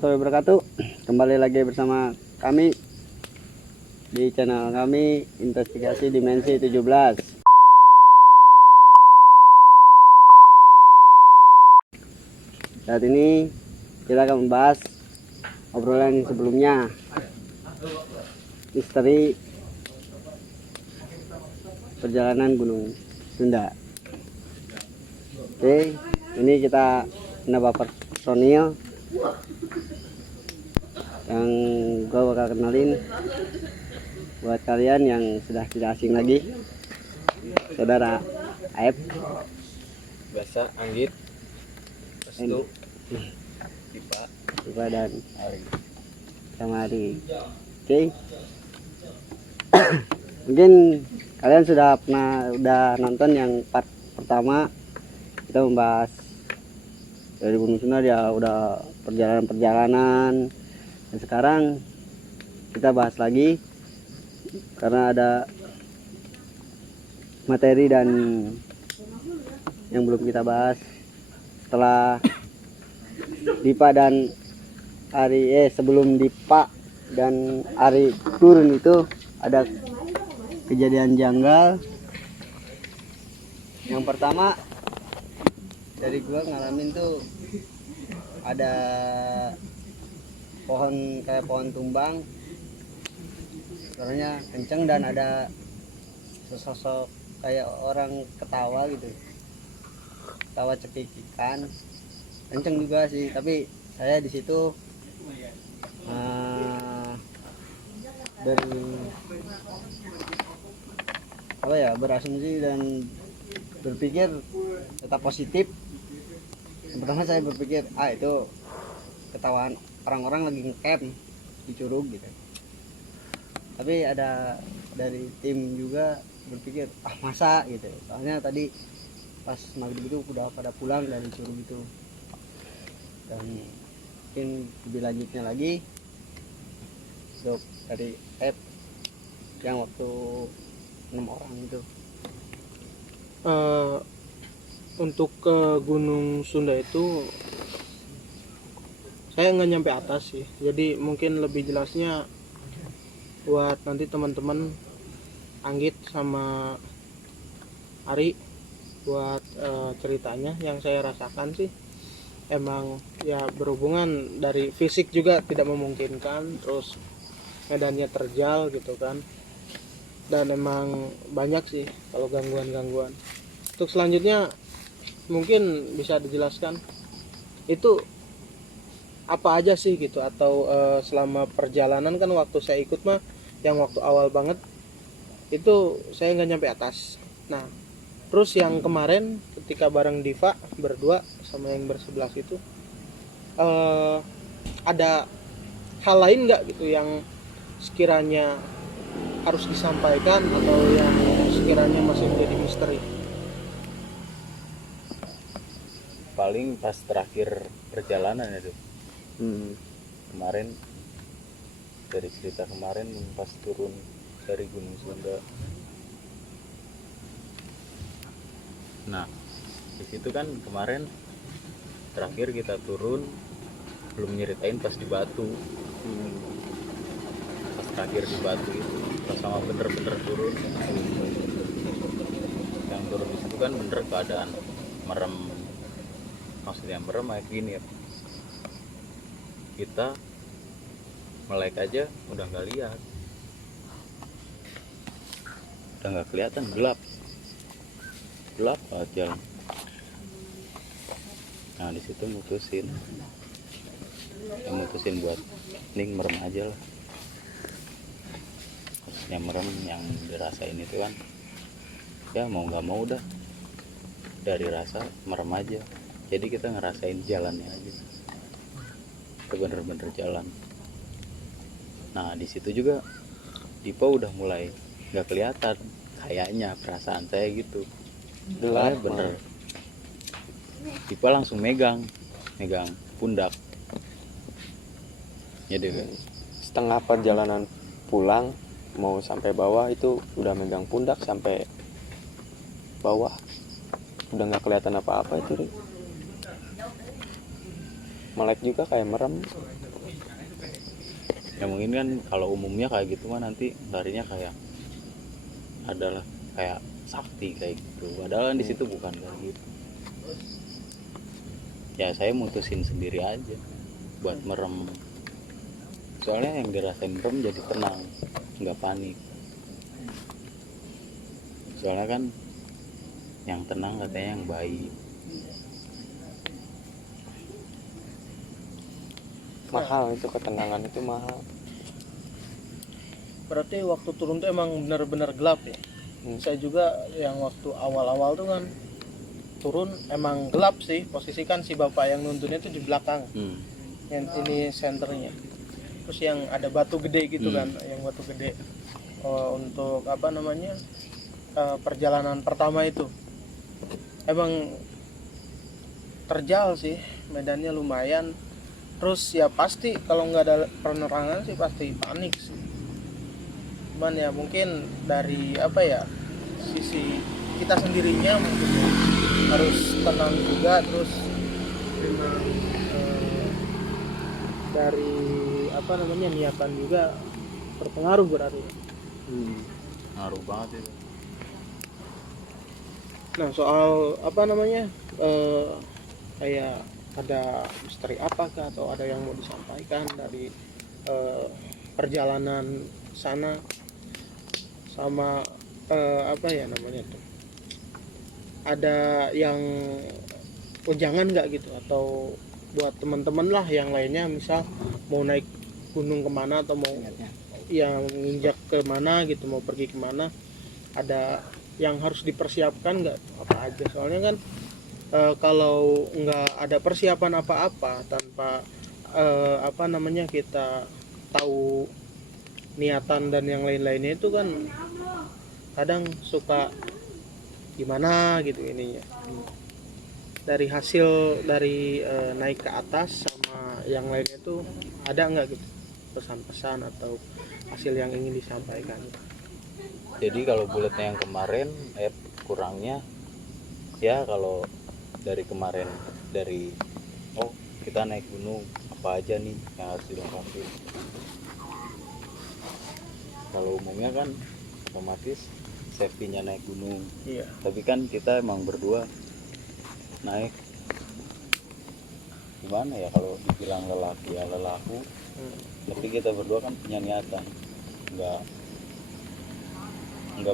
warahmatullahi wabarakatuh. Kembali lagi bersama kami di channel kami Investigasi Dimensi 17. Saat ini kita akan membahas obrolan sebelumnya, misteri perjalanan Gunung Sunda. Oke, ini kita menambah personil yang gue bakal kenalin buat kalian yang sudah tidak asing lagi. Saudara Aep, Basa, Anggit, Restu, Dipa dan Ari. sama Ari. Oke. Mungkin kalian udah nonton yang part pertama, kita membahas dari Gunung Sunda, dia udah perjalanan. Dan sekarang kita bahas lagi karena ada materi dan yang belum kita bahas. Setelah Dipa dan Ari, sebelum Dipa dan Ari turun itu ada kejadian janggal. Yang pertama dari gua ngalamin tuh ada kayak pohon tumbang, suaranya kenceng dan ada sosok kayak orang ketawa gitu, ketawa cekikikan, kenceng juga sih. Tapi saya di situ berasumsi dan berpikir tetap positif. Yang pertama saya berpikir itu ketawaan orang-orang lagi ngecamp di Curug gitu. Tapi ada dari tim juga berpikir masa gitu, soalnya tadi pas maghrib itu udah pada pulang dari Curug itu. Dan mungkin lebih lanjutnya lagi untuk dari app yang waktu 6 orang itu. Untuk ke Gunung Sunda itu saya nggak nyampe atas sih, jadi mungkin lebih jelasnya buat nanti teman-teman Anggit sama Ari buat ceritanya. Yang saya rasakan sih emang ya berhubungan dari fisik juga tidak memungkinkan, terus medannya terjal gitu kan, dan emang banyak sih kalau gangguan-gangguan. Untuk selanjutnya mungkin bisa dijelaskan itu apa aja sih gitu, atau selama perjalanan kan waktu saya ikut mah yang waktu awal banget itu saya nggak nyampe atas. Nah terus yang kemarin ketika bareng Diva berdua sama yang bersebelas itu ada hal lain nggak gitu yang sekiranya harus disampaikan atau yang sekiranya masih menjadi misteri? Paling pas terakhir perjalanan itu kemarin, dari cerita kemarin pas turun dari Gunung Sunda. Nah di situ kan kemarin terakhir kita turun belum nyeritain pas di Batu. Pas terakhir di Batu itu pas sama bener-bener turun, yang turun di situ kan bener keadaan merem. Maksudnya merem kayak gini ya, kita melek aja udah nggak lihat, udah nggak kelihatan, gelap banget jalan. Nah di situ mutusin buat ning merem aja lah. Yang merem yang dirasain itu kan ya mau nggak mau udah dari rasa merem aja, jadi kita ngerasain jalannya aja, itu bener-bener jalan. Nah di situ juga Dipa udah mulai nggak kelihatan kayaknya, perasaan saya gitu. Gelap bener. Dipa langsung megang pundak. Jadi Setengah perjalanan pulang mau sampai bawah itu udah megang pundak sampai bawah, udah nggak kelihatan apa-apa itu, melek juga kayak merem. Ya mungkin kan kalau umumnya kayak gitu mah nanti larinya kayak adalah kayak sakti kayak gitu, padahal kan di situ bukan kayak gitu. Ya saya mutusin sendiri aja buat merem, soalnya yang dirasain merem jadi tenang, nggak panik. Soalnya kan yang tenang katanya yang baik. Mahal itu, ketenangan itu mahal. Berarti waktu turun tuh emang benar-benar gelap ya. Saya juga yang waktu awal-awal tuh kan turun emang gelap sih, posisi kan si bapak yang nuntunnya tuh di belakang, yang ini senternya, terus yang ada batu gede gitu kan, yang batu gede. Untuk apa namanya, perjalanan pertama itu emang terjal sih, medannya lumayan. Terus ya pasti kalau nggak ada penerangan sih pasti panik sih. Cuman ya mungkin dari apa ya, sisi kita sendirinya mungkin harus tenang juga. Terus memang dari apa namanya, niatan juga berpengaruh berarti. Ngaruh banget itu. Nah soal apa namanya, kayak ada misteri apakah atau ada yang mau disampaikan dari perjalanan sana, sama apa ya namanya tuh, ada yang jangan nggak gitu, atau buat teman-teman lah yang lainnya misal mau naik gunung kemana atau mau yang nginjak kemana gitu, mau pergi kemana, ada yang harus dipersiapkan nggak apa aja? Soalnya kan kalau nggak ada persiapan apa-apa, tanpa apa namanya kita tahu niatan dan yang lain-lainnya, itu kan kadang suka gimana gitu ininya. Dari hasil dari naik ke atas sama yang lainnya itu ada nggak gitu pesan-pesan atau hasil yang ingin disampaikan? Jadi kalau bulatnya yang kemarin kurangnya ya, kalau dari kemarin dari kita naik gunung apa aja nih yang harus dilengkapi. Kalau umumnya kan otomatis safety-nya naik gunung. Iya. Tapi kan kita emang berdua naik, gimana ya kalau dibilang lelaki ya lelaku, tapi kita berdua kan punya niatan, nggak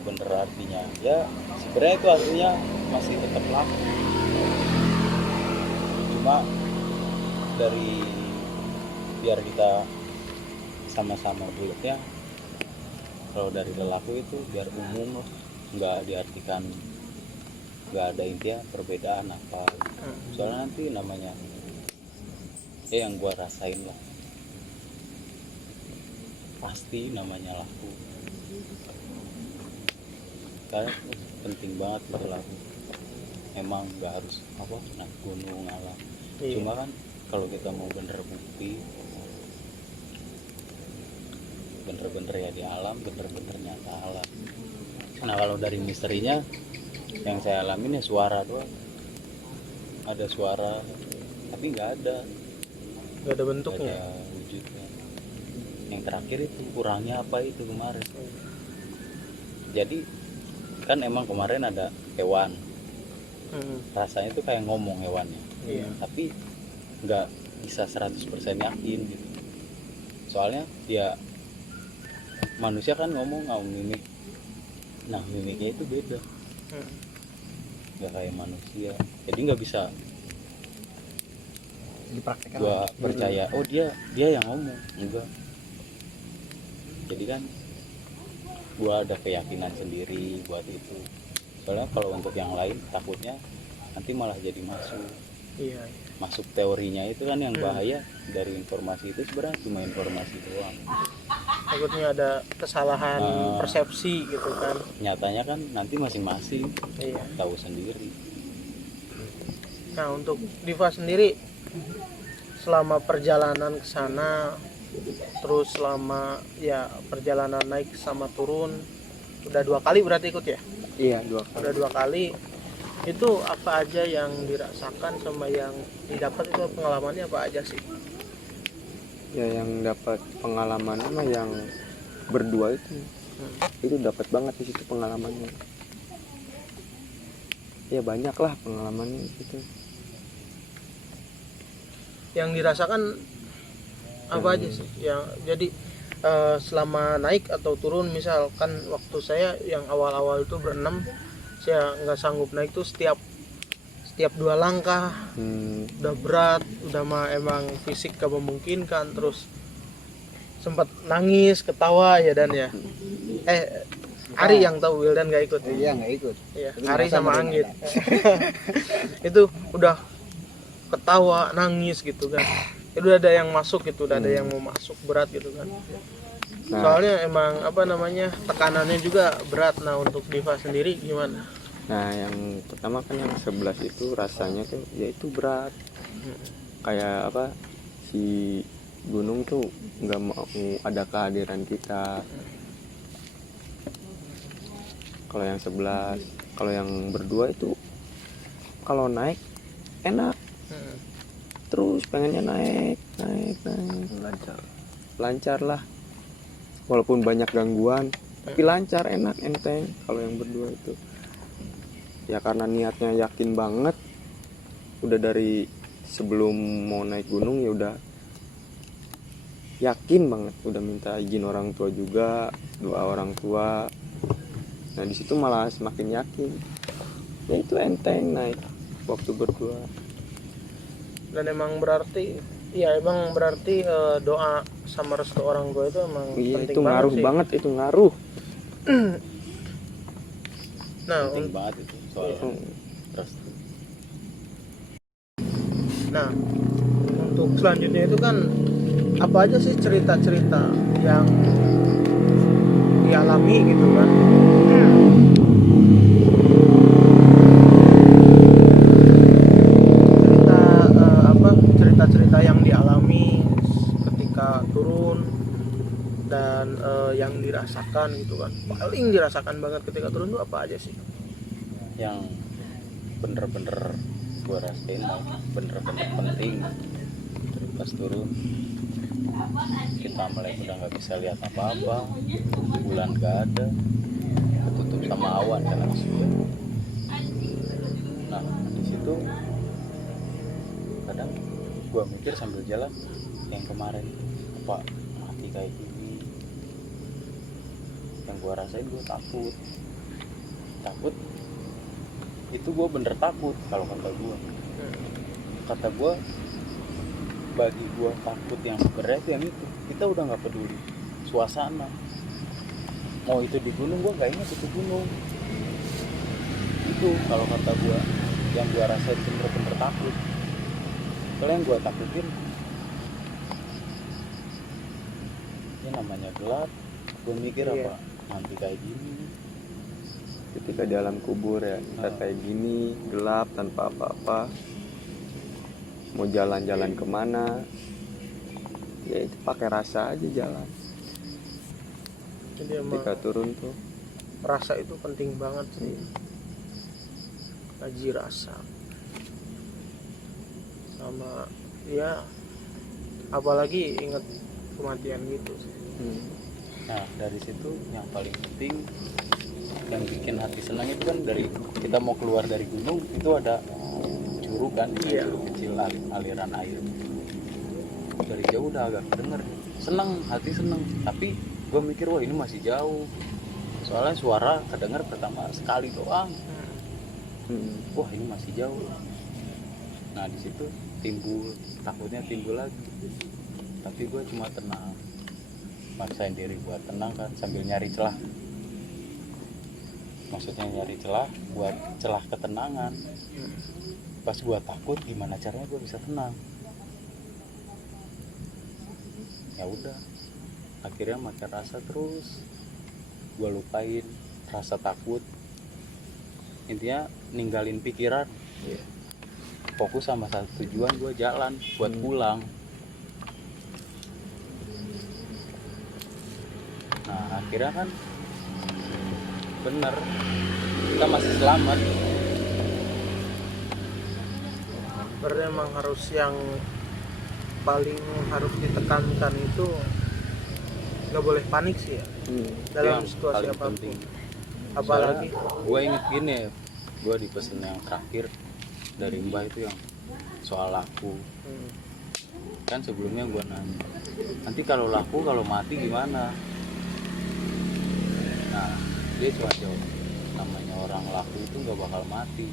bener artinya ya, sebenarnya itu artinya masih tetap laku, cuma dari biar kita sama-sama bulatnya, kalau dari lelaku itu biar umum lah, nggak diartikan nggak ada intinya perbedaan apa. Soalnya nanti namanya yang gua rasain lah, pasti namanya laku, karena penting banget untuk laku. Emang nggak harus apa naik gunung alam, cuma kan kalau kita mau bener bukti, bener-bener ya di alam, bener-bener nyata alam. Nah kalau dari misterinya yang saya alamin ya suara doang, ada suara tapi nggak ada bentuknya, ada wujudnya. Yang terakhir itu kurangnya apa itu kemarin, jadi kan emang kemarin ada hewan, rasanya tuh kayak ngomong hewannya, tapi nggak bisa 100% yakin gitu. Soalnya ya manusia kan ngomong mimik, nah mimiknya itu beda, nggak kayak manusia, jadi nggak bisa dipraktekkan. gua percaya dia yang ngomong, enggak. Jadi kan gua ada keyakinan sendiri buat itu. Soalnya kalau untuk yang lain takutnya nanti malah jadi masuk teorinya itu kan yang bahaya. Dari informasi itu sebenarnya cuma informasi doang, takutnya ada kesalahan persepsi gitu kan. nyatanya kan nanti masing-masing tahu sendiri. Nah untuk Diva sendiri, selama perjalanan ke sana, terus selama ya perjalanan naik sama turun, udah 2 kali berarti ikut ya? Iya, 2 kali. Udah 2 kali. Itu apa aja yang dirasakan sama yang didapat, itu pengalamannya apa aja sih? Ya yang dapat pengalaman mah yang berdua itu dapat banget di situ pengalamannya. Ya banyak lah pengalamannya gitu. Yang dirasakan apa aja sih? Yang jadi selama naik atau turun, misalkan waktu saya yang awal-awal itu berenam, saya nggak sanggup naik tuh setiap 2 langkah udah berat, udah mah emang fisik gak memungkinkan, terus sempat nangis ketawa ya Dan ya. Ari yang tahu, Wildan gak ikut. Iya nggak ikut. Iya, Tapi Ari merasa sama menerima Anggit. ada. Itu udah ketawa nangis gitu kan. Itu udah ada yang masuk gitu, udah ada yang mau masuk berat gitu kan. Nah. Soalnya emang apa namanya, tekanannya juga berat. Nah untuk Diva sendiri gimana? Nah yang pertama kan yang 11 itu rasanya tuh ya itu berat. Kayak apa, si gunung tuh nggak mau ada kehadiran kita. Kalau yang 11, kalau yang berdua itu kalau naik enak, terus pengennya naik lancar lah, walaupun banyak gangguan tapi lancar, enak, enteng. Kalau yang berdua itu ya karena niatnya yakin banget, udah dari sebelum mau naik gunung ya udah yakin banget, udah minta izin orang tua juga, doa orang tua. Nah di situ malah semakin yakin, ya itu enteng naik waktu berdua. Dan emang berarti, ya emang berarti doa sama restu orang tua itu emang Iya penting itu ngaruh sih. banget, itu ngaruh. Nah, penting banget itu soal restu. nah untuk selanjutnya itu kan apa aja sih cerita-cerita yang dialami gitu kan? Cerita-cerita yang dialami ketika turun dan yang dirasakan gitu kan. Paling dirasakan banget ketika turun itu apa aja sih? Yang bener-bener gue rasain, bener-bener penting pas turun. Kita mulai udah nggak bisa lihat apa-apa, bulan gak ada, ketutup sama awan dan langsung. Nah di situ kadang gue mikir sambil jalan, yang kemarin apa mati kayak gini, yang gue rasain gue takut itu. Gue bener takut. Kalau kata gue bagi gue takut yang sebenarnya itu yang itu, kita udah nggak peduli suasana, mau itu di gunung, gue nggak ingat itu gunung itu. Kalau kata gue yang gue rasain bener-bener takut. Kalau yang gue takutin ya namanya gelap, gue mikir apa nanti kayak gini Ketika di alam kubur ya kita kayak gini, gelap tanpa apa-apa, mau jalan-jalan kemana ya itu pakai rasa aja jalan. Jadi emang Ketika turun tuh rasa itu penting banget sih. Ngaji rasa sama ya, apalagi inget kematian gitu sih. Nah dari situ yang paling penting yang bikin hati senang itu kan dari kita mau keluar dari gunung itu ada curug kan, curug kecil, aliran air. Dari jauh udah agak kedenger, seneng, hati seneng. Tapi gue mikir wah ini masih jauh, soalnya suara kedenger pertama sekali doang. Wah ini masih jauh. Nah di situ takutnya timbul lagi. Tapi gue cuma tenang, maksain diri buat tenang kan, sambil nyari celah. Maksudnya nyari celah buat celah ketenangan. Pas gue takut, gimana caranya gue bisa tenang? Ya udah, akhirnya makin rasa terus. Gue lupain rasa takut. Intinya ninggalin pikiran. Fokus sama satu tujuan, gue jalan buat pulang. Nah akhirnya kan bener, kita masih selamat. Berarti emang harus yang paling harus ditekankan itu nggak boleh panik sih ya dalam yang situasi paling apapun. penting. Apalagi Gue inget gini ya, gue di pesan yang terakhir dari Mbah itu yang soal laku. Kan sebelumnya gue nanya, nanti kalau laku kalau mati gimana? Nah dia cuma jawab, namanya orang laku itu nggak bakal mati,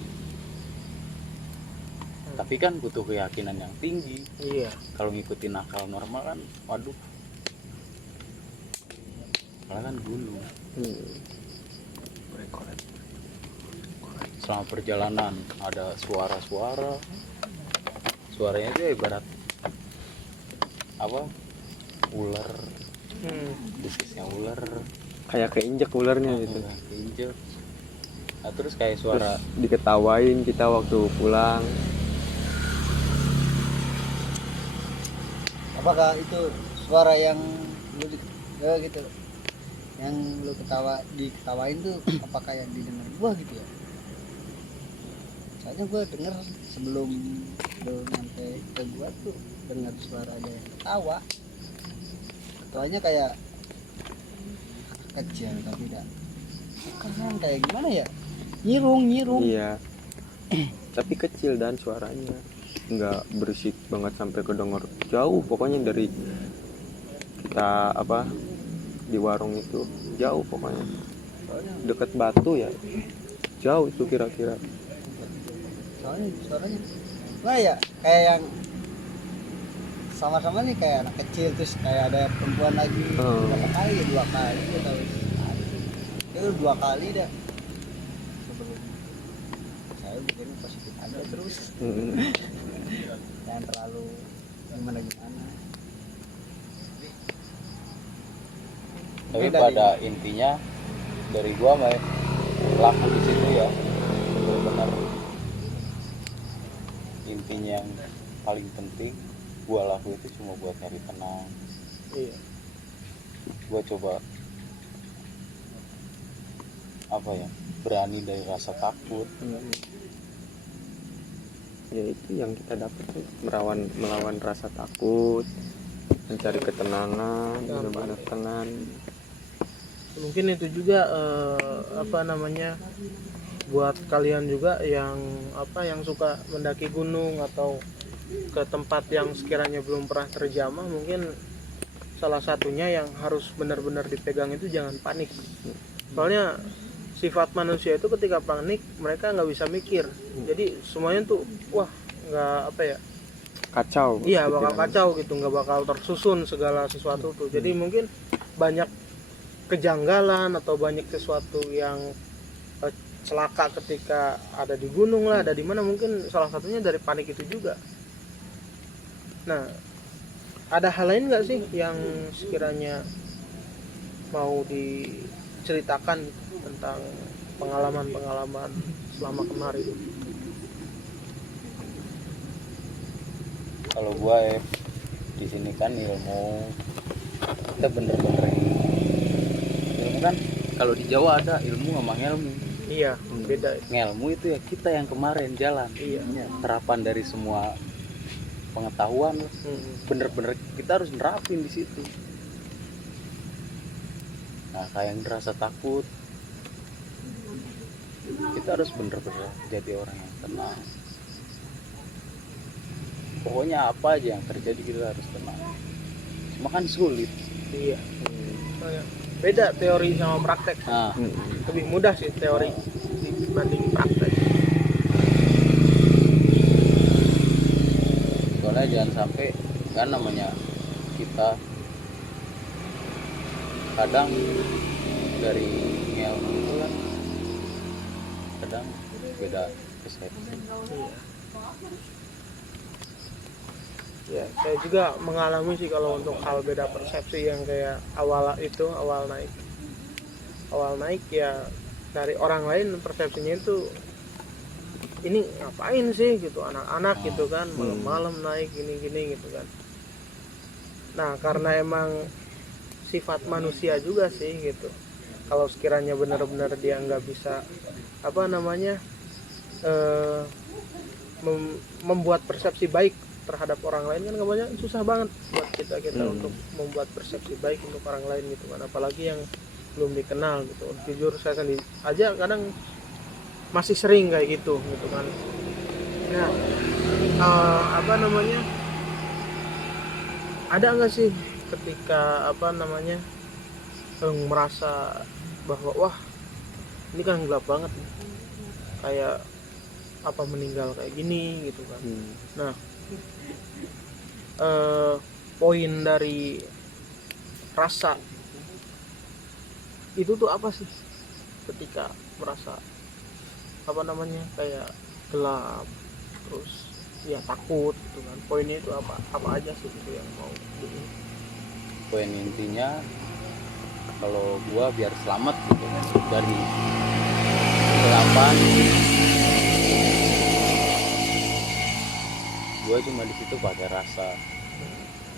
tapi kan butuh keyakinan yang tinggi. iya, Kalau ngikutin akal normal kan waduh, malah kan gunung. Selama perjalanan ada suara-suara, suaranya itu ibarat apa, ular, bisnisnya ular, kayak keinjek ularnya gitu. keinjek. Nah, terus kayak suara Terus diketawain kita waktu pulang. Apakah itu suara yang lu gitu, yang lu diketawain tuh apakah yang didengar gua gitu ya? Soalnya gua denger sebelum lu nyampe ke gua tuh dengar suara ada yang ketawa. Ketawanya kayak kecil tapi tidak bukan kayak gimana ya? Nyirung. Iya. Tapi kecil dan suaranya nggak berisik banget sampai kedengar jauh, pokoknya dari kita apa di warung itu jauh, pokoknya deket batu ya, jauh itu kira-kira. Soalnya suaranya nah ya kayak yang sama-sama nih kayak anak kecil, terus kayak ada perempuan lagi. Berapa kali ya, 2 kali gue tahu itu 2 kali dah sebelum saya bikin positif aja terus. Jangan terlalu gimana tapi pada intinya dari gua mah laku di situ ya benar-benar intinya yang paling penting gua laku itu cuma buat nyari tenang. iya, Gua coba apa ya, berani dari rasa takut. Ya itu yang kita dapat tuh, melawan rasa takut, mencari ketenangan, benar-benar tenang. mungkin itu juga apa namanya, buat kalian juga yang suka mendaki gunung atau ke tempat yang sekiranya belum pernah terjamah, mungkin salah satunya yang harus benar-benar dipegang itu jangan panik. Soalnya sifat manusia itu ketika panik mereka nggak bisa mikir, jadi semuanya tuh wah nggak apa ya, Kacau. iya bakal pikirannya. kacau gitu, nggak bakal tersusun segala sesuatu tuh. Jadi mungkin banyak kejanggalan atau banyak sesuatu yang celaka ketika ada di gunung lah, ada di mana, mungkin salah satunya dari panik itu juga. Nah, ada hal lain nggak sih yang sekiranya mau diceritakan tentang pengalaman-pengalaman selama kemarin? Kalau gua di sini kan ilmu kita bener-bener ilmu kan, kalau di Jawa ada ilmu sama ilmu. Iya, beda. Ngelmu itu ya kita yang kemarin jalan. Iya. Terapan dari semua pengetahuan, bener-bener kita harus nerapin di situ. Nah, kayak yang rasa takut, kita harus bener-bener jadi orang yang tenang. Pokoknya apa aja yang terjadi kita harus tenang. Cuma kan sulit. Iya. Beda teori sama praktek. Nah, Lebih mudah sih teori dibanding praktek. soalnya jangan sampai kan namanya kita kadang dari ilmu itu kan kadang beda persepsi. Ya, saya juga mengalami sih kalau untuk hal beda persepsi yang kayak awal naik ya, dari orang lain persepsinya itu ini ngapain sih gitu, anak-anak gitu kan, malam-malam naik gini-gini gitu kan. Nah, karena emang sifat manusia juga sih gitu, kalau sekiranya benar-benar dia nggak bisa membuat persepsi baik terhadap orang lain kan kebanyakan susah banget buat kita untuk membuat persepsi baik untuk orang lain gitu kan, apalagi yang belum dikenal gitu. Jujur saya sendiri aja kadang masih sering kayak gitu kan. Nah, apa namanya, ada nggak sih ketika apa namanya merasa bahwa wah ini kan gelap banget nih, kayak apa meninggal kayak gini gitu kan. Nah, poin dari rasa itu tuh apa sih ketika merasa apa namanya kayak gelap terus ya takut gitu kan, poinnya itu apa aja sih gitu yang mau gitu. Poin intinya kalau gua biar selamat gitu dari kegelapan, gua cuma di situ pakai rasa.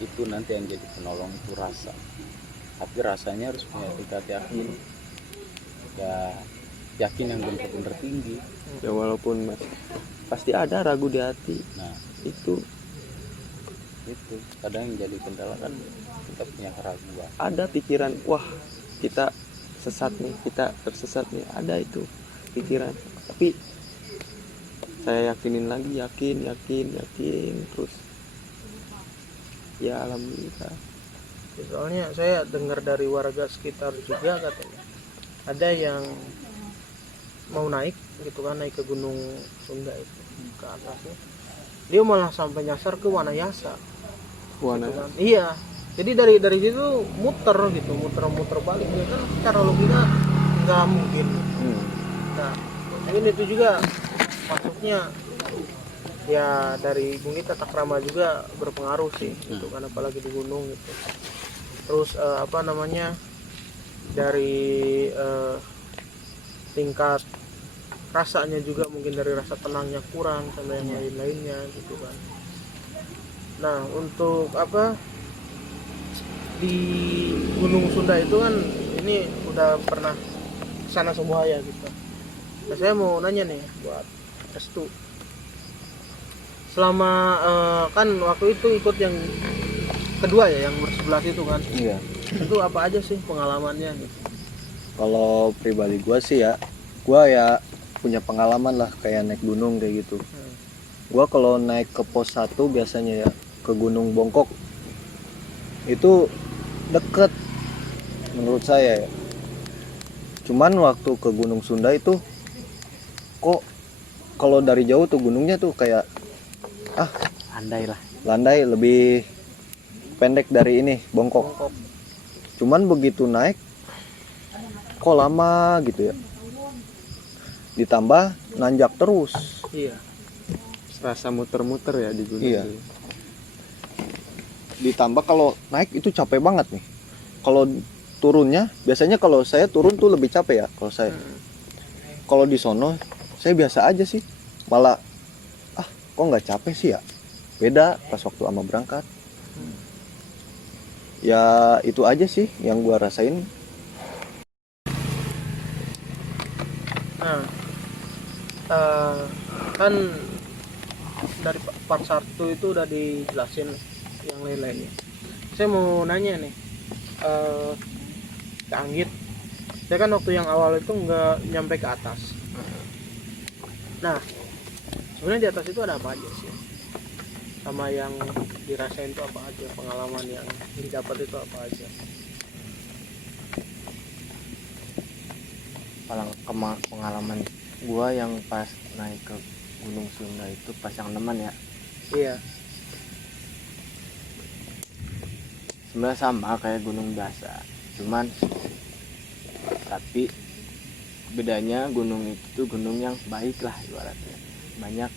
Itu nanti yang jadi penolong itu rasa, tapi rasanya harus punya tingkat yakin, ya yakin yang benar-benar tinggi. Ya walaupun pasti ada ragu di hati. Nah Itu kadang yang jadi kendala kan kita punya keraguan. ada pikiran, wah kita sesat nih, kita tersesat nih, ada itu pikiran. Tapi saya yakinin lagi, yakin terus. Ya alhamdulillah. Soalnya saya dengar dari warga sekitar juga katanya ada yang mau naik gitu kan, naik ke Gunung Sunda itu ke atasnya, dia malah sampai nyasar ke Wanayasa Wana, gitu kan. Iya, jadi dari situ muter balik ya kan, secara logika nggak mungkin. Nah mungkin itu juga maksudnya ya dari mungkin tata krama juga berpengaruh sih gitu kan, apalagi di gunung gitu. Terus apa namanya dari tingkat rasanya juga, mungkin dari rasa tenangnya kurang sama yang lain-lainnya gitu kan. Nah untuk apa di Gunung Sunda itu kan ini udah pernah sana semua ya gitu. Nah saya mau nanya nih buat Restu, selama kan waktu itu ikut yang kedua ya, yang bersebelas itu kan, Iya. itu apa aja sih pengalamannya gitu? Kalau pribadi gue sih ya, gue ya punya pengalaman lah kayak naik gunung kayak gitu. Gue kalau naik ke pos 1 biasanya ya ke Gunung Bongkok, itu deket menurut saya ya. Cuman waktu ke Gunung Sunda itu kok kalau dari jauh tuh gunungnya tuh kayak Andai lah. landai, lebih pendek dari ini Bongkok. Cuman begitu naik kok lama gitu ya, ditambah nanjak terus. Iya. Rasa muter-muter ya di gunung. Iya. itu. Ditambah kalau naik itu capek banget nih. Kalau turunnya biasanya, kalau saya turun tuh lebih capek ya kalau saya. Kalau di sono saya biasa aja sih, malah kok nggak capek sih ya, beda pas waktu ama berangkat. Ya itu aja sih yang gua rasain. Nah, kan dari part 1 itu udah dijelasin yang lain-lainnya. Saya mau nanya nih, ke Anggit. Saya kan waktu yang awal itu nggak nyampe ke atas. Nah, sebenarnya di atas itu ada apa aja sih? Sama yang dirasain itu apa aja? Pengalaman yang didapat itu apa aja? Pengalaman gua yang pas naik ke Gunung Sunda itu pas yang teman ya, Iya. sebenarnya sama kayak gunung biasa, cuman tapi bedanya gunung itu tuh gunung yang baik lah ibaratnya, banyak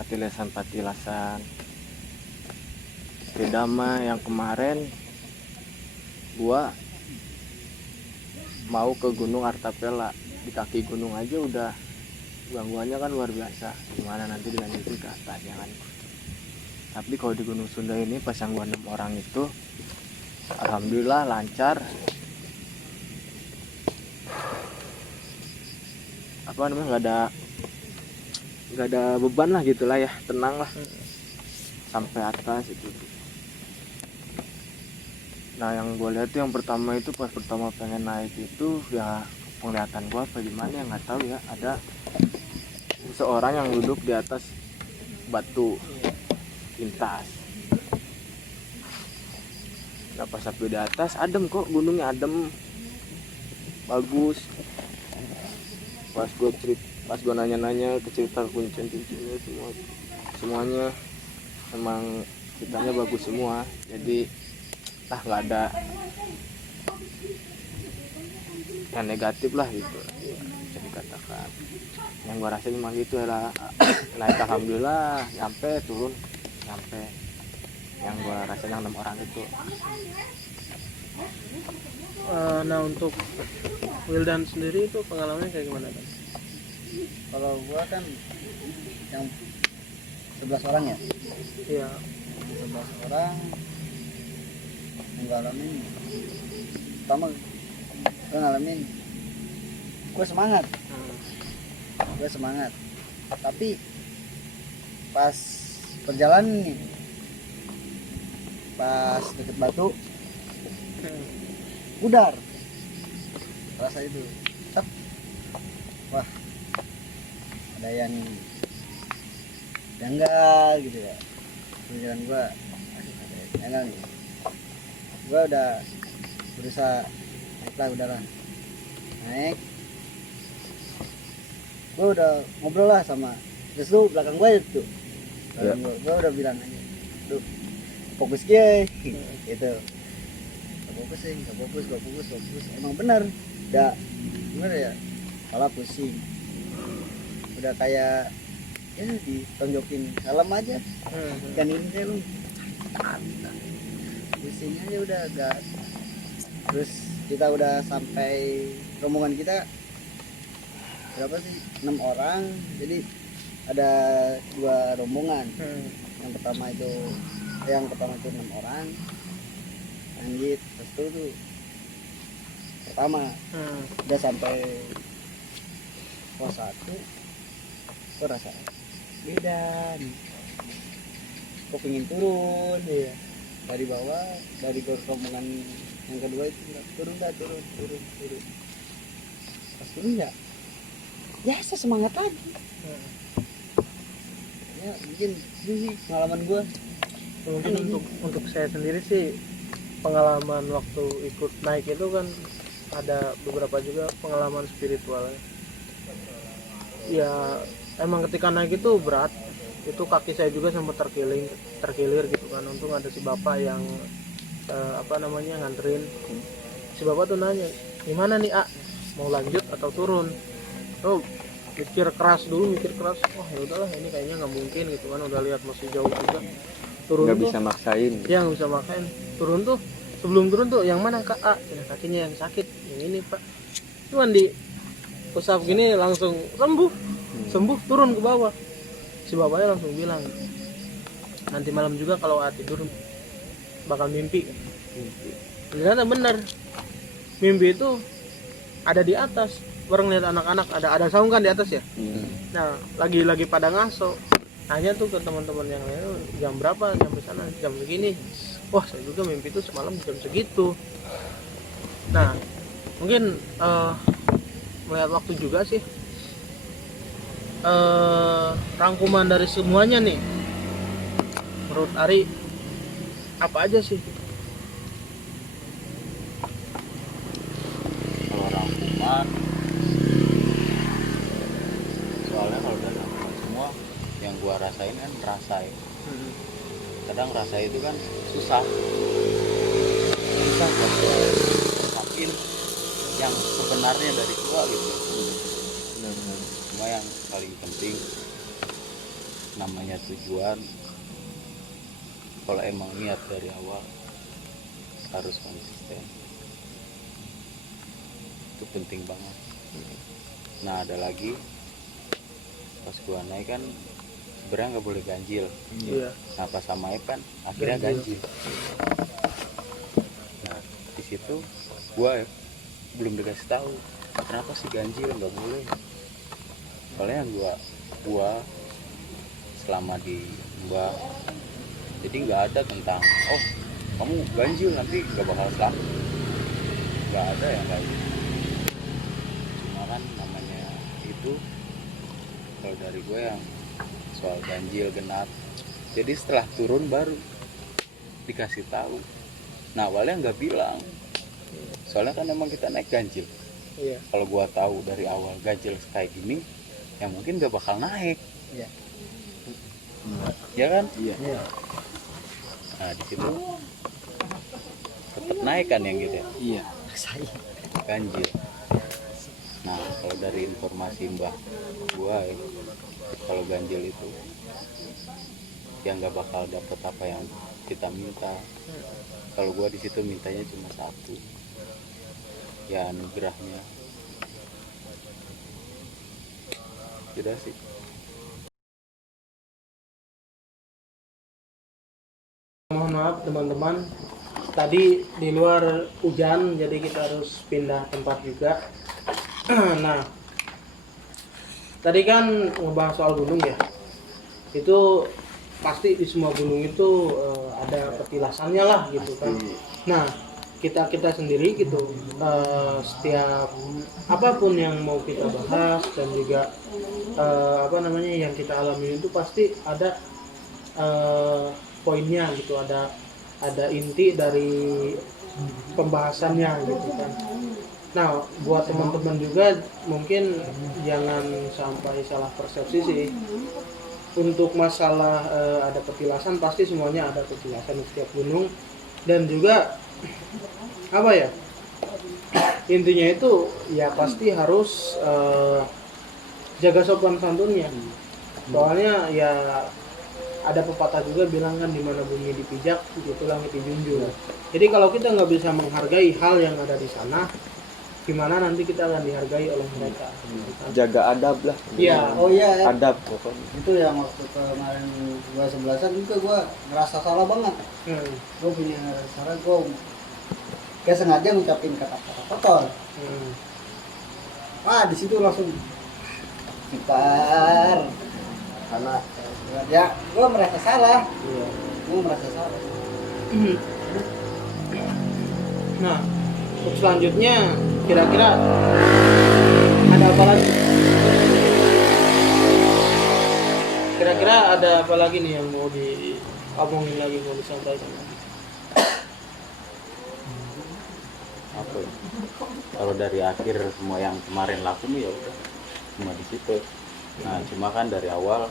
patilasan beda mah yang kemarin gua mau ke Gunung Artapela, di kaki gunung aja udah gangguannya kan luar biasa, gimana nanti dilanjutin ke atasnya kan. Tapi kalau di Gunung Sunda ini pas yang gua 6 orang itu alhamdulillah lancar, apa namanya, nggak ada beban lah gitulah ya, tenang lah. sampai atas itu. Nah yang gue lihat tuh yang pertama itu pas pertama pengen naik itu ya penglihatan gue apa gimana ya nggak tahu ya, ada seorang yang duduk di atas batu pintas. Nah pas sampai di atas adem kok, gunungnya adem bagus. Pas gue nanya-nanya ke cerita kuncen-kuncennya semuanya emang ceritanya bagus semua, jadi nggak ada yang negatif lah gitu bisa dikatakan. Yang gue rasain memang gitu ya, naik alhamdulillah nyampe, turun nyampe. Yang gue rasain yang 6 orang itu. Nah untuk Wildan sendiri itu pengalamannya kayak gimana kan? Kalau gua kan yang 11 orang ya, Iya. 11 orang yang gua alamin, pertama gua ngalamin, gua semangat, tapi pas perjalanan nih, pas deket batu udar, rasa itu Tep. Wah ada yang janggal gitu ya, pikiran gua ada yang janggal nih. Gua udah berusaha udahlah naik, gua udah ngobrol lah sama terus lu belakang gua itu, gua udah bilang aja, tuh fokus gue gitu, gak fokus, emang bener, udah gimana ya, malah pusing, udah kayak ya ditonjokin helm aja, kan ini saya lu pusing aja udah agak. Terus kita udah sampai, rombongan kita berapa sih, 6 orang, jadi ada 2 rombongan. Yang pertama itu 6 orang lanjut, terus itu tuh pertama udah sampai pos 1, kok rasa beda nih, kok pengen turun ya dari bawah, dari rombongan yang kedua itu turun pas turun ya biasa semangat lagi ya. Mungkin itu sih pengalaman gue. Mungkin untuk saya sendiri sih, pengalaman waktu ikut naik itu kan ada beberapa juga pengalaman spiritual ya. Emang ketika naik itu berat, itu kaki saya juga sempat terkilir gitu kan. Untung ada si bapak yang nganterin. Si bapak tuh nanya, gimana nih mau lanjut atau turun? Oh mikir keras, oh ya udahlah ini kayaknya nggak mungkin gitu kan, udah lihat masih jauh juga. Turun nggak tuh bisa maksain. ya nggak bisa maksain. Turun tuh, sebelum turun tuh yang mana kak? Kakinya yang sakit, yang ini pak. Cuman di usap gini langsung sembuh, turun ke bawah. Si bapaknya langsung bilang, nanti malam juga kalau tidur bakal mimpi. Ternyata bener, mimpi itu ada di atas. Bareng lihat anak-anak ada saung kan di atas ya. Nah lagi pada ngaso, tanya tuh ke teman-teman yang lain, jam berapa sampai sana, jam segini. Wah saya juga mimpi itu semalam jam segitu. Nah mungkin melihat waktu juga sih, rangkuman dari semuanya nih, menurut Ari apa aja sih? Kalau rangkuman, soalnya kalau udah rangkuman semua yang gua rasain kan rasa ya. Kadang rasa itu kan susah buat gua ungkapin yang sebenarnya dari gua gitu. Cuma yang paling penting namanya tujuan, kalau emang niat dari awal harus konsisten, itu penting banget. Nah ada lagi, pas gua naik kan sebenarnya nggak boleh ganjil. Nah pas sama Evan akhirnya ganjil. Nah di situ gua belum dikasih tahu kenapa sih ganjil nggak boleh. Soalnya yang gua selama di Mbak Jadi nggak ada tentang oh kamu ganjil nanti nggak bakal selamat, nggak ada yang kayak gitu. Cuma kan namanya itu kalau dari gue yang soal ganjil genap, jadi setelah turun baru dikasih tahu. Nah awalnya nggak bilang, soalnya kan emang kita naik ganjil. Iya. Kalau gua tahu dari awal ganjil kayak gini, ya mungkin gak bakal naik. Iya. Ya kan? Iya. Nah di situ tetap naik kan yang gitu ya, Iya. Saya. ganjil. Nah kalau dari informasi mbah gua ya, kalau ganjil itu ya nggak bakal dapet apa yang kita minta. Kalau gua di situ mintanya cuma satu, ya anugerahnya. Tidak sih. Mohon maaf teman-teman, tadi di luar hujan jadi kita harus pindah tempat juga. Nah, tadi kan ngebahas soal gunung ya. Itu pasti di semua gunung itu ada petilasannya lah gitu kan. Nah, kita sendiri gitu, setiap apapun yang mau kita bahas dan juga apa namanya yang kita alami itu pasti ada poinnya gitu, ada inti dari pembahasannya gitu kan. Nah, buat teman-teman juga mungkin jangan sampai salah persepsi sih. Untuk masalah ada petilasan, pasti semuanya ada petilasan di setiap gunung. Dan juga apa ya, intinya itu ya pasti harus jaga sopan santunnya. Soalnya ya ada pepatah juga bilang kan, di mana bumi dipijak itu langit dijunjung. Jadi kalau kita nggak bisa menghargai hal yang ada di sana, gimana nanti kita akan dihargai oleh mereka. Jaga adab lah. Iya. Oh iya. Adab pokoknya. Itu yang waktu kemarin gua 11-an juga gua ngerasa salah banget. Gua punya salah, gua kayak sengaja ngucapin kata-kata kotor. Wah, di situ langsung cipar. Karena ya gua merasa salah. Iya. Gua merasa salah. Nah, untuk selanjutnya kira-kira ada apa lagi? Kira-kira ada apa lagi nih yang mau diomongin lagi, mau disampaikan? Apa ya? Kalau dari akhir semua yang kemarin laku nih ya udah cuma di situ. Nah cuma kan dari awal,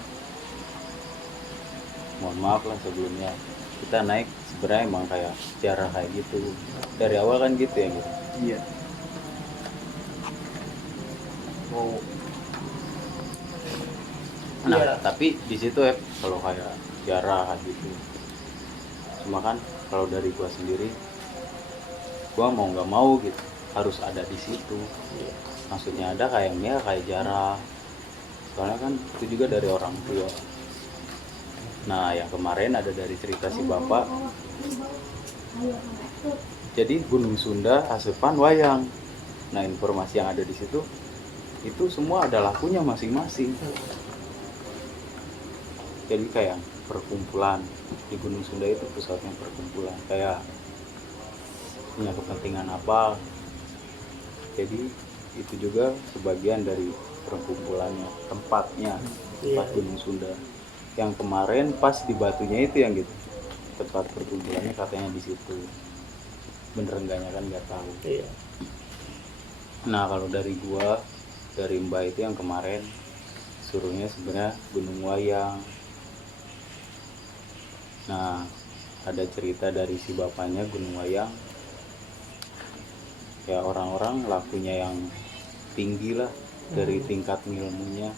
mohon maaf lah sebelumnya, kita naik sebenarnya emang kayak sejarah kayak gitu dari awal kan gitu ya gitu. Iya. Oh. Nah Iya. tapi di situ ya kalau kayak sejarah kayak gitu, cuma kan kalau dari gua sendiri, gua mau nggak mau gitu harus ada di situ. Maksudnya ada kayaknya kayak jarah, soalnya kan itu juga dari orang tua. Nah yang kemarin ada dari cerita si bapak, jadi Gunung Sunda asupan wayang. Nah informasi yang ada di situ itu semua ada lakunya masing-masing. Jadi kayak perkumpulan di Gunung Sunda itu pusatnya perkumpulan, kayak punya kepentingan apa. Jadi itu juga sebagian dari perkumpulannya, tempatnya, tempat Gunung Sunda. Yang kemarin pas di batunya itu yang gitu, tempat perkumpulannya katanya di situ. Bener enggaknya kan nggak tahu. Iya. Nah kalau dari gua, dari Mbak itu yang kemarin suruhnya sebenarnya Gunung Wayang. Nah ada cerita dari si bapaknya Gunung Wayang, ya orang-orang lakunya yang tinggi lah dari tingkat ilmunya.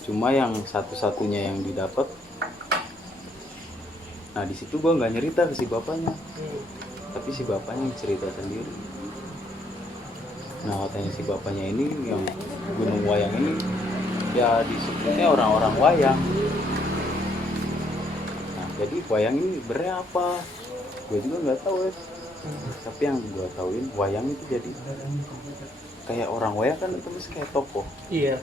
Cuma yang satu-satunya yang didapat, nah di situ gua nggak nyerita ke si bapaknya, tapi si bapaknya yang cerita sendiri. Nah katanya si bapaknya ini yang Gunung Wayang ini ya disebutnya orang-orang wayang. Nah jadi wayang ini sebenarnya apa, gue juga nggak tahu ya. Tapi yang gue tauin wayang itu jadi kayak orang wayang kan terus kayak tokoh. Iya.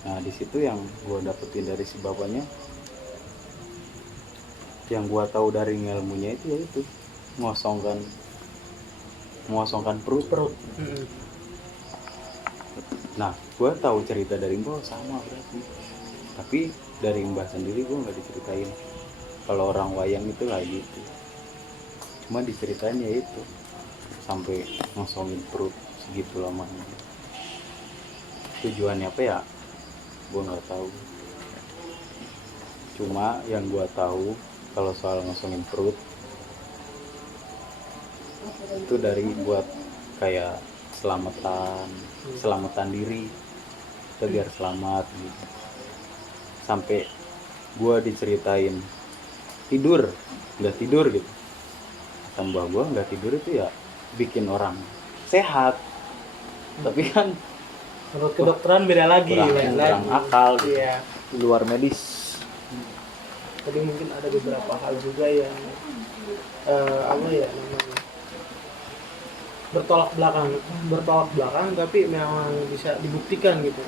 Nah di situ yang gue dapetin dari si bapaknya, yang gua tahu dari ilmunya itu yaitu mengosongkan perut. Mm-mm. Nah, gua tahu cerita dari Mbah sama berarti, tapi dari Mbah sendiri gua nggak diceritain kalau orang wayang itu lah gitu, cuma diceritain ya itu sampai ngosongin perut segitu lamanya. Tujuannya apa ya gua nggak tahu, cuma yang gua tahu kalau soal ngosongin perut itu dari buat kayak selamatan diri kita biar selamat gitu. Sampai gua diceritain nggak tidur gitu, tambah gua nggak tidur itu ya bikin orang sehat, tapi kan Menurut kedokteran beda lagi, lain kurang lagi. akal gitu. Iya. luar medis. Jadi mungkin ada beberapa hal juga yang apa ya namanya bertolak belakang tapi memang bisa dibuktikan gitu.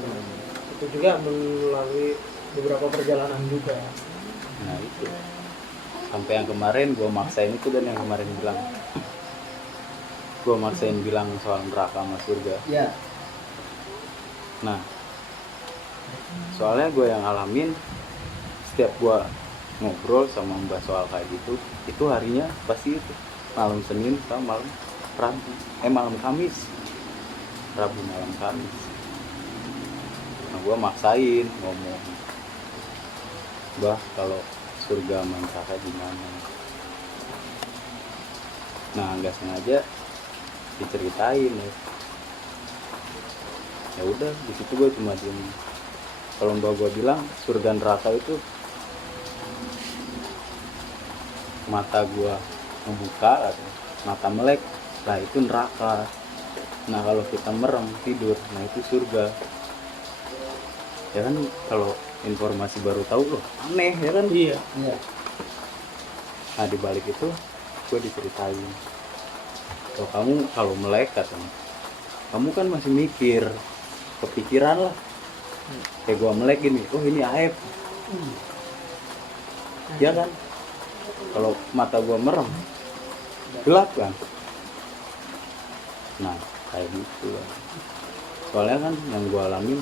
Itu juga melalui beberapa perjalanan juga. Nah itu sampai yang kemarin gue maksain itu, dan yang kemarin gue maksain bilang soal neraka sama surga. Ya. Nah soalnya gue yang ngalamin, setiap gue ngobrol sama Mbak soal kayak gitu, itu harinya pasti itu malam Senin sama malam Kamis, Rabu malam Kamis. Nah gue maksain ngomong, Mbah kalau surga sama neraka gimana. Nah nggak sengaja diceritain ya udah di situ gue cuma diem. Kalau Mbak gue bilang surga neraka itu mata gue ngebuka atau mata melek, nah itu neraka. Nah kalau kita merem tidur, nah itu surga. Ya kan kalau informasi baru tahu loh, aneh ya kan. Iya. Iya. Nah di balik itu gue diceritain, oh kamu kalau melek katanya, kamu kan masih mikir, kepikiran lah. Kayak gue melek gini, oh ini aib. Ya kan, kalau mata gue merem gelap kan. Nah kayak gitu lah. Soalnya kan yang gue alamin,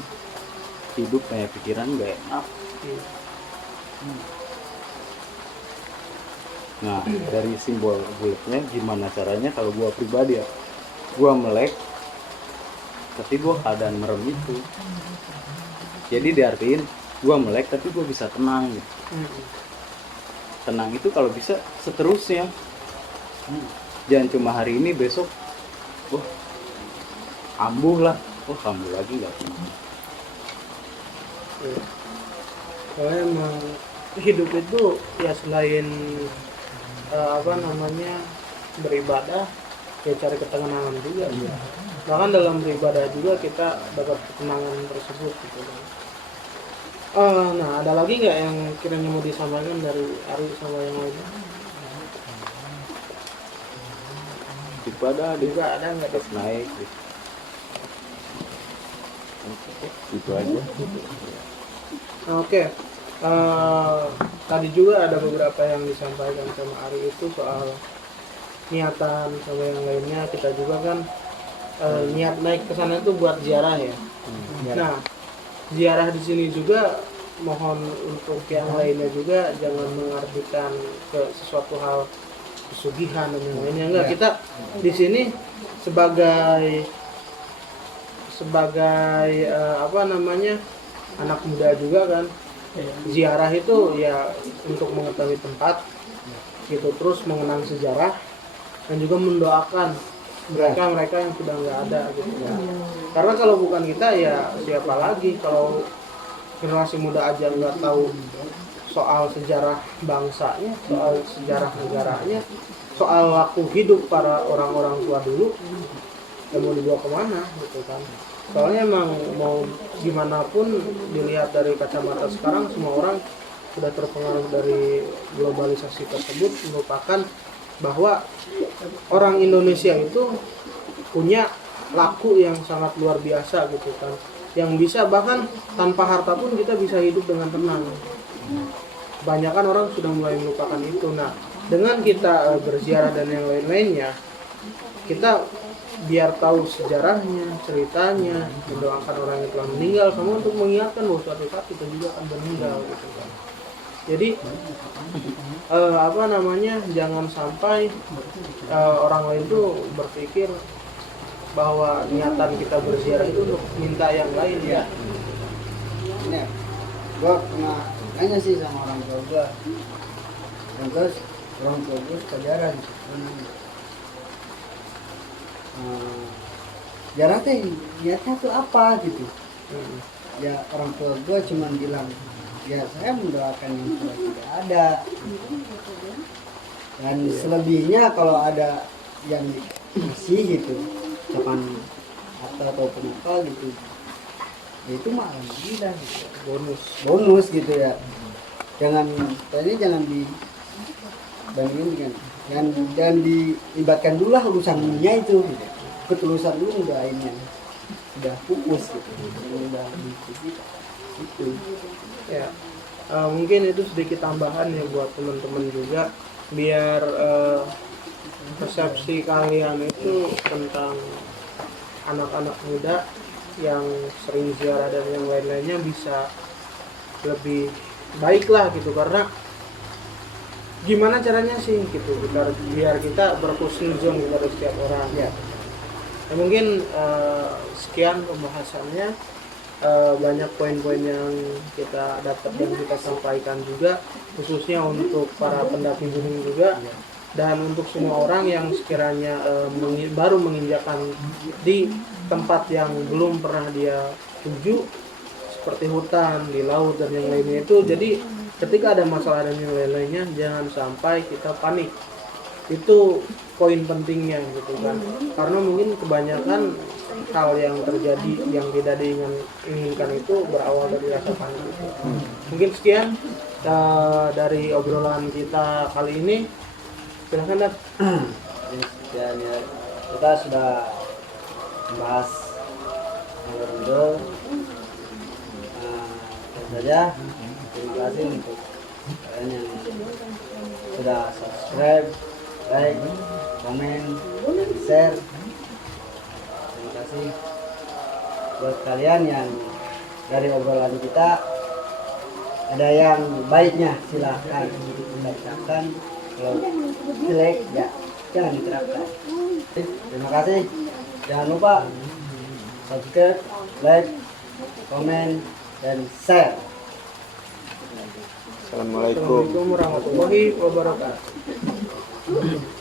hidup kayak pikiran gak enak. Nah dari simbol bulatnya gimana caranya kalau gue pribadi ya, gue melek tapi gue keadaan merem itu, jadi diartiin gue melek tapi gue bisa tenang gitu. Tenang itu kalau bisa seterusnya, jangan cuma hari ini besok wah kambuh lah, kambuh lagi nggak tenang. Iya. Soalnya emang hidup itu ya selain apa namanya beribadah, ya cari ketenangan juga. Bahkan dalam beribadah juga kita dapat ketenangan tersebut gitu kan. Nah ada lagi nggak yang kiranya mau disampaikan dari Ari sama yang lainnya? Ibadah Juga ada nggak? terus naik gitu. Itu aja. Oke. Tadi juga ada beberapa yang disampaikan sama Ari itu soal niatan sama yang lainnya. Kita juga kan niat naik ke sana itu buat ziarah ya. Nah, ziarah di sini juga mohon untuk yang lainnya juga jangan mengartikan ke sesuatu hal pesugihan dan yang lainnya. Enggak, kita di sini sebagai apa namanya anak muda juga kan, ziarah itu ya untuk mengetahui tempat gitu, terus mengenang sejarah dan juga mendoakan mereka yang sudah nggak ada gitu kan. Karena kalau bukan kita ya siapa lagi, kalau generasi muda aja nggak tahu soal sejarah bangsanya, soal sejarah negaranya, soal waktu hidup para orang-orang tua dulu, ya mau dibawa kemana gitu kan. Soalnya emang mau gimana pun dilihat dari kacamata sekarang, semua orang sudah terpengaruh dari globalisasi tersebut, merupakan bahwa orang Indonesia itu punya laku yang sangat luar biasa gitu kan, yang bisa bahkan tanpa harta pun kita bisa hidup dengan tenang. kebanyakan orang sudah mulai melupakan itu. Nah, dengan kita berziarah dan yang lain-lainnya, kita biar tahu sejarahnya, ceritanya, mendoakan orang yang telah meninggal, sama untuk mengingatkan bahwa suatu saat kita juga akan meninggal gitu kan. Jadi jangan sampai orang lain tuh berpikir bahwa niatan kita berziarah itu untuk minta yang lain ya. Ini gue pernah nanya sih sama orang tua gue, terus orang tua gue sejarah gitu. Jarah teh niatnya tuh apa gitu. Ya orang tua gue cuma bilang, ya saya mendoakan yang sudah tidak ada. Dan selebihnya kalau ada yang dikasih gitu, kapan ataupun apa gitu, ya itu mah alhamdulillah gitu. Bonus gitu ya. Jangan dibandingin dengan jangan dilibatkan dulu lah urusannya itu gitu. Ketulusan dulu udah ini udah pupus gitu, udah itu Ya, mungkin itu sedikit tambahan ya buat teman-teman juga, biar persepsi kalian itu tentang anak-anak muda yang sering ziarah dan yang lain-lainnya bisa lebih baik lah gitu. Karena gimana caranya sih gitu biar kita berhusnuzon kepada setiap orang ya. Mungkin sekian pembahasannya. Banyak poin-poin yang kita dapat dan kita sampaikan juga, khususnya untuk para pendaki gunung juga, dan untuk semua orang yang sekiranya baru menginjakan di tempat yang belum pernah dia tuju, seperti hutan, di laut dan yang lainnya itu. Jadi ketika ada masalah dan yang lain-lainnya, jangan sampai kita panik. Itu poin pentingnya gitu kan, karena mungkin kebanyakan hal yang terjadi yang tidak diinginkan itu berawal dari rasa panik itu. Mungkin sekian dari obrolan kita kali ini. Silahkan Dat. dan ya, kita sudah membahas Rondo. Saja terima kasih untuk kalian yang sudah subscribe, like, komen, share. Terima kasih buat kalian yang dari obrolan kita ada yang baiknya silahkan diterapkan, kalau jelek ya jangan diterapkan. Terima kasih, jangan lupa subscribe, like, komen, dan share. Assalamualaikum Assalamualaikum warahmatullahi wabarakatuh.